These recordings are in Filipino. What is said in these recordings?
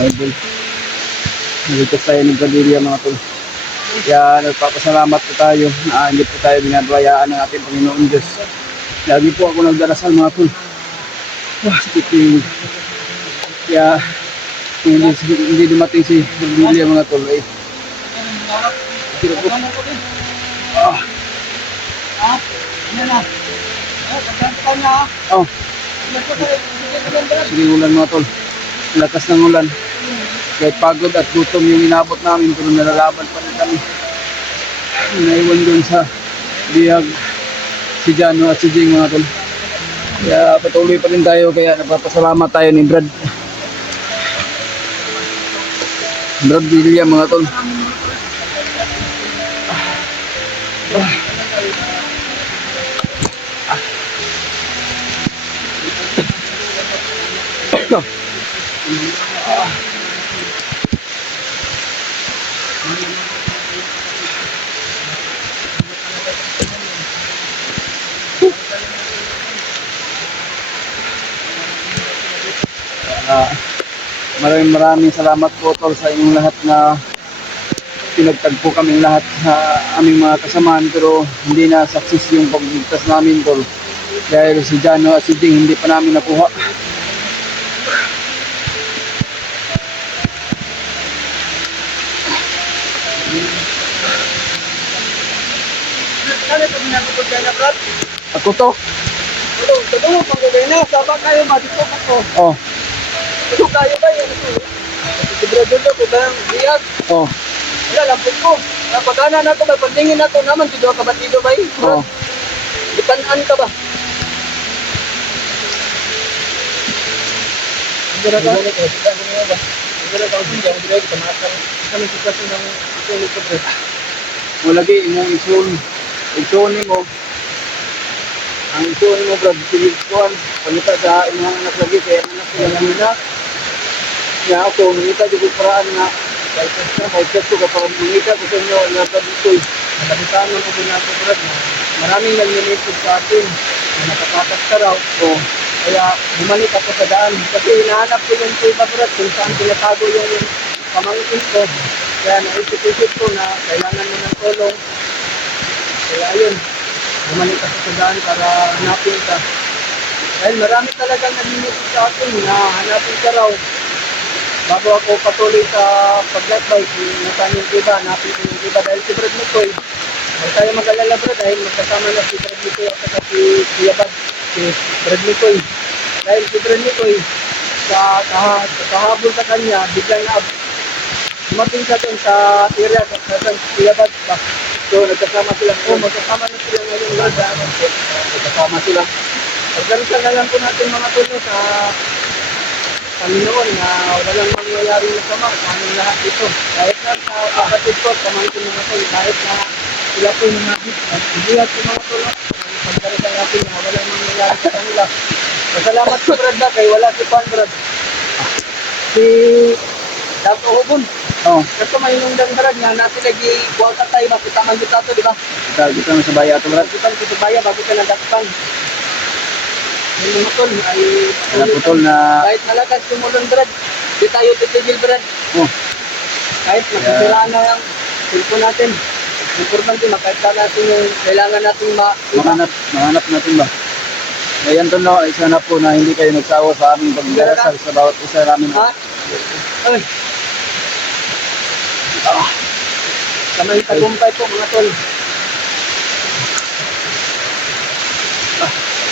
Idol. Nalitas tayo ng Padilla mga tol. Kaya nagpapasalamat po tayo na hindi po tayo binabayaan ng ating Panginoon Diyos. Lagi po ako nagdarasal mga tol. Sakit yung... Kaya hindi dumating si Padilla mga tol. Pero po. Sige ulan mga tol. Lakas ng ulan. Kahit pagod at gutom yung inabot namin, pero nalalaban pa rin kami. Naiwan dun sa bihag si Jano at si Jing mga tol. Kaya patuloy pa rin tayo, kaya napapasalamat tayo ni Brad Villa mga tol. Maraming salamat po tol sa inyong lahat na pinagtagpo kaming lahat sa aming mga kasamaan, pero hindi na success yung pagligtas namin tol. Dahil si Jano at si Jing hindi pa namin nakuha. Ako to. Totoo, pag-gawin na, sabang kayo, matito ko. Oh. Ito kayo ba yan? Sigurado ko ba ang biyag? Oh. Wala, lampot ko. Pagkana na ito, may pandingin na ito naman, dito ka batido ba eh? Oh. Ipanan ka ba? Sigurado ka? Sigurado ka? Sigurado ka? Kami sitwasyon ng ituloy ko, bro. Mulagi imong isun mo. Ang isun mo brad, pilit kuan. Panita sa imong anak lagi kaya anak ko lang nila. Ya ako nita jud paraan nga kay ko ka para mangita ko sa inyo na dito. Nabitaan mo ko na ito brad. Maraming nagninipid sa atin. Nakapatas ka raw. So, kaya bumalik ako sa daan. Kasi hinahanap ko yung tuba brad kung saan tinatago yung pamangkin ko. Kaya naisip-isip ko na kailangan mo ng tulong. Kaya ayun, bumalik ako sa daan para hanapin ka. Dahil marami talagang nagninipid sa atin na hanapin ka raw. Bago ako patuloy sa pag-lakbay, nasaan yung iba, hanapin ko yung iba. Dahil si Brad Mikoy, huwag tayo mag-alala Brad, dahil magkasama na si Brad Mikoy at saka si Yabad, si Brad Mikoy. Dahil si Brad Mikoy, sa kahabol sa kanya, biglang na dumating siya doon sa area sa Yabad pa. So, nagkasama sila. Magkasama na sila ngayon. Nagkasama sila. Pagkaroon na lang po natin mga tulo sa Panginoon na walang mangyayari na sama sa aming lahat ito. Kahit na sa kapatid ko, pamangkin mga tulo, kahit na sila po yung mga bibihat ko mga tulo, pagkaroon natin na walang mangyayari sa kanila. Masalamat po Brad na kay wala si Juan Brad. Si Dato Hubon. Oh, kasi may nung Brad nga nasi lagi kuwata tayo makita man dito ato, di ba? dito na sa baya to brad. Kita mo sa baya bago ka nadakpan. Yung mga tol ay Putol na kahit malakas tumulong Brad, di tayo titigil Brad. oh, Kahit makasiraan na yung cellphone natin. Importante makita natin yung kailangan natin mahanap natin ba? Ayan to no, isa na po na hindi kayo nagsawa sa aming pagdarasal sa bawat isa namin. Ha? Ay. Kamay tagumpay po mga tol.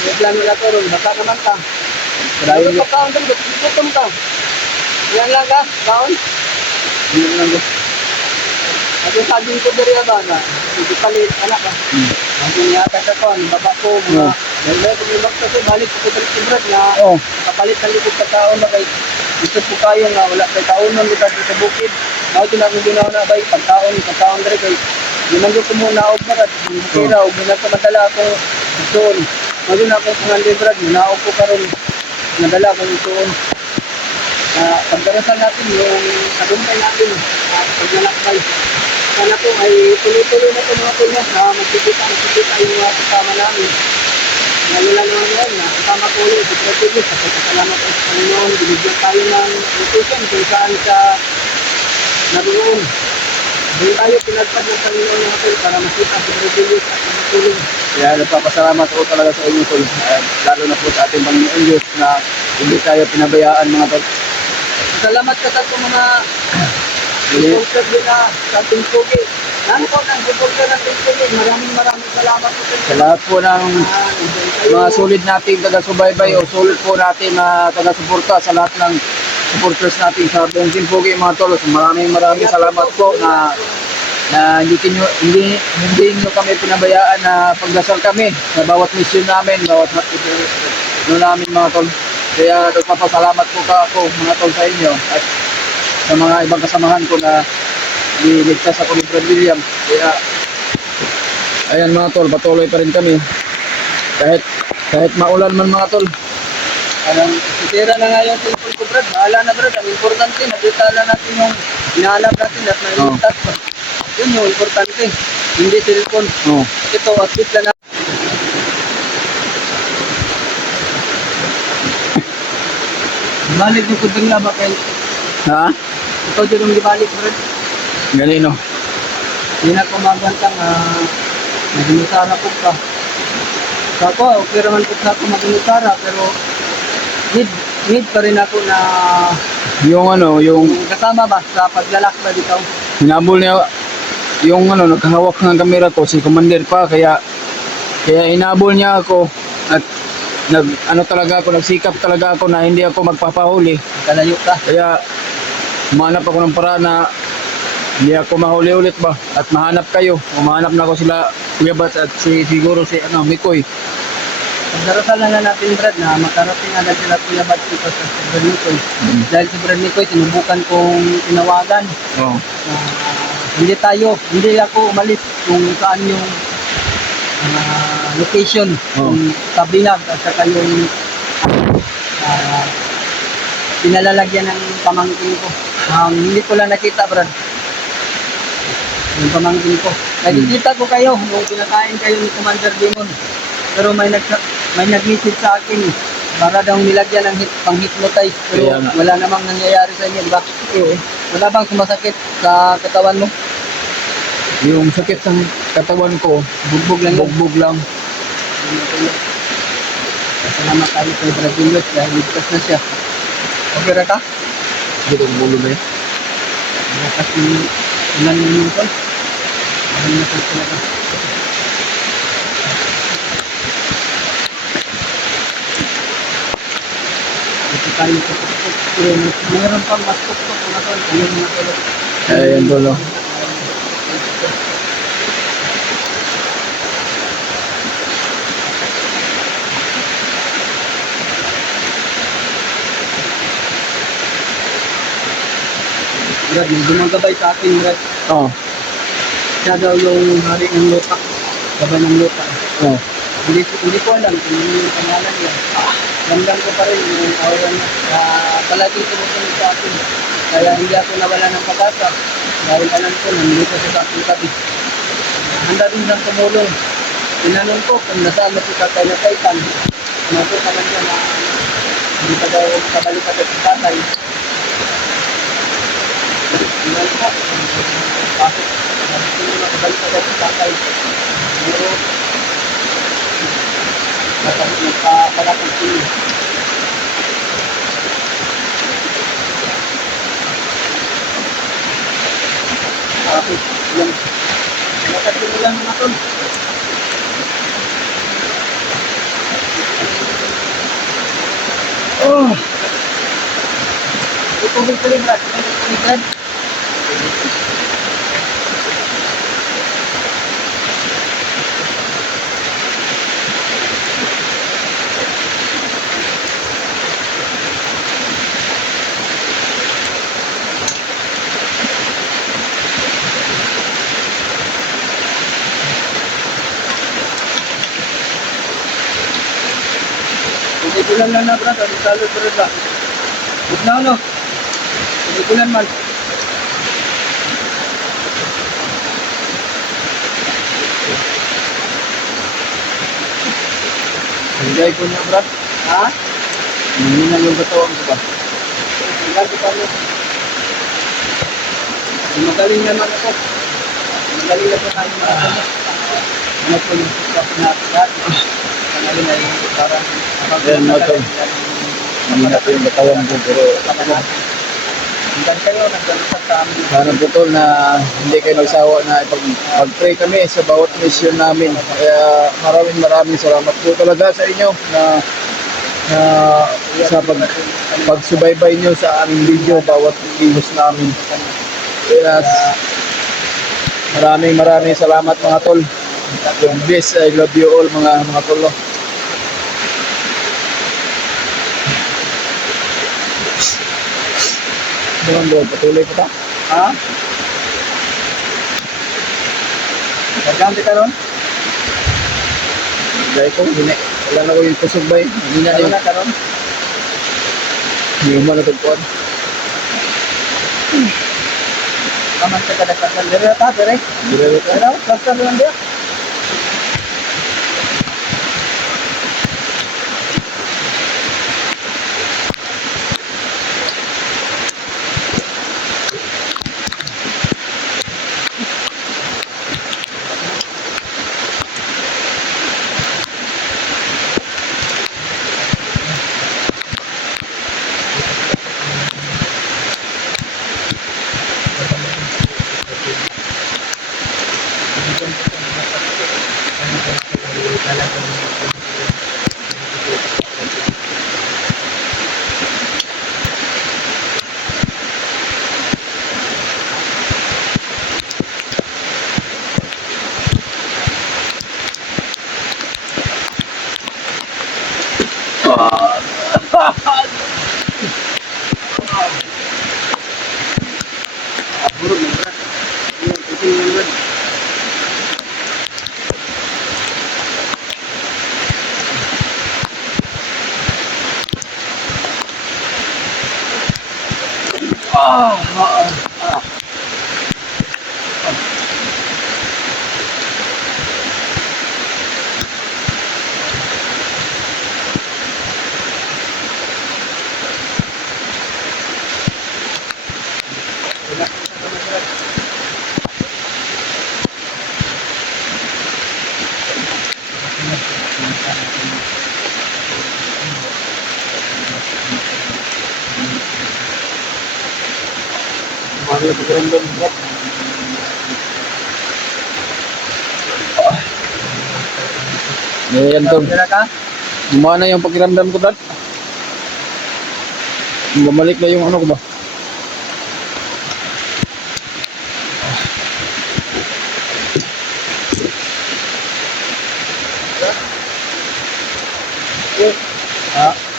May plano na to ron, baka naman ka. Dahil Ano pa kaon doon, gutom ka. Yan lang ka, kaon. yun lang po. At yung saging ko diri ba na, hindi palit, anak ka. Ang yata sa kaon, baba ko, mga, dahil kung yung bakta ko, balik ko sa Brad na, Oh, kapalit ng likod sa taon na kay, gusto po kayo nga, wala kay kaunon, kita sa bukid. Ako din akong ginawa na bay, pagkaon diri kay, ginanggo ko muna og Brad, kira, og ginagkamadala akong doon. Magin akong pangalin Brad, minaog ko karon nadala akong doon. Pagdarasal natin yung tagumpay natin at paglalakbay. Sana po ay tuloy-tuloy na ito mga tulo na magkikita yung mga kasama namin. lalo na ngayon na kasama ko ulit si President. Salamat po sa Panginoon. Binigyan tayo ng location kung saan sa naroon. Doon tayo pinagpad ng Panginoon natin para makita si President at matulong. Kaya nagpapasalamat ako talaga sa inyo tol. Lalo na po sa ating Panginoon Diyos na hindi tayo pinabayaan mga tol. Salamat ka sa itong mga supporter din na sa ating Pugi. Ano po ng supporter natin Pugi? Maraming salamat po sa inyo. Sa lahat po ng mga solid nating taga-subaybay o solid po natin na taga-suporta sa lahat ng supporters natin sa buong Team Pugi mga tol. Maraming salamat po na hindi nyo kami pinabayaan na pagdasal kami sa bawat mission namin, bawat namin mga tol. Kaya nagpapasalamat po ako mga tol sa inyo at sa mga ibang kasamahan ko na niligtas ako ni Brad William. Kaya ayan mga tol, patuloy pa rin kami kahit maulan man mga tol. Parang sisira na nga yung cellphone ko, Brad. Bahala na, Brad. Ang importante, nakita na natin yung hinahanap natin at nailigtas pa. Yun yung importante. Hindi cellphone. Oh. Ito, at least na balik yung kudang laba kay Ha? ikaw dyan yung dibalik, Brad. Galing no. Hindi na kumagantang maginisara po ka. So ako, okay naman po sa ako maginisara, pero need pa rin ako na Yung kasama ba sa paglalakbay dito. hinabol niya yung nagkahawak ng kamera ko si Commander pa kaya hinabol niya ako at nagsikap talaga ako na hindi ako magpapahuli. Kalayo ka. Kaya humanap ako ng paraan na hindi ako mahuli ulit ba at mahanap kayo. Mahanap na ako sila Kuya Bats at siguro si Mikoy. Pagdarasal na natin, Brad, na makarating agad sila Kuya Bats dito sa Brad Nicoy. Dahil si Brad Nicoy, sinubukan kong tinawagan. Oh. Hindi ako umalis kung saan yung location, Oh. yung tabinag at saka yung pinalalagyan ng pamangkin ko. Hindi ko lang nakita, Brad. Yung pamangkin ko. Nakikita ko kayo nung pinakain kayo ni Commander Demon. Pero may nag-message sa akin para daw nilagyan ng pang-hypnotize. Pero Kaya nga. wala namang nangyayari sa inyo, di ba? Oo. Wala bang sumasakit sa katawan mo? Yung sakit sa katawan ko, Bugbog lang yun. bugbog lang. Salamat tayo kay Brad Williams dahil ligtas na siya. Okay ra ka? Dito ang bulo na yun. Kasi ilan yung ito? Maraming na sa talaga. Ito tayo sa tuktok. Pero mayroon pang mas tuktok na ito. Ano mga tulog? Ayan dulo. Brad, yung gumagabay sa akin, Brad. Oh. Siya daw yung hari ng lupa. Gabay ng lupa. Oh. Hindi ko alam kung ano yung pangalan niya. Ramdam ko pa rin yung aura niya. Palaging tumutunog sa akin. Kaya hindi ako nawala ng pag-asa. Dahil alam ko, nandito siya sa aking tabi. Handa rin siyang tumulong. Tinanong ko kung nasaan na si tatay na Titan. Sinabi naman niya na hindi pa daw kabalik agad si tatay. Tinanong ko, bakit? Bakit hindi makabalik agad si tatay? Pero, nagpapalakad siya. Bakit? Yan. Nakatid mo lang mga tol. Oh! Itubig ko rin, Brad. Itubig, Brad. Hindi ko lang na, Brad. Ang talo, Brad. Huwag na, ano? Hindi ko lang, man. Enjoy ko niya, Brad. Ha? Hindi na yung katawan ko ba? Lagi pa mo. Magaling naman ako. Magaling na po tayo mga ano. Ano po yung sitwasyon natin dati. Ngayon ay parang Ayan, mga tol. Hindi na po yung katawan ko, pero hanggang kayo, nagdalusat sa amin. sana po tol na hindi kayo nagsawa na pag-pray kami sa bawat mission namin. Kaya maraming salamat po talaga sa inyo na sa pagsubaybay nyo sa aming video bawat kilos namin. Kaya maraming salamat mga tol. God bless, I love you all mga tol. Doon bro, patuloy po ta. Ha? Nagkampi ka ron? Dahil ko, hindi wala na ko yung kusog ba eh. Hindi na Ano yung na ka ron? hindi mo natagpuan. Kaman ka kada kasal. Dere ta, dere. Dere ta. Dere, kasal lang dia. Mahal na pakiramdam mo. Ayan tol. Dere ka? Gumana yung pakiramdam ko Brad. Bumalik na yung ano ko ba? Ha?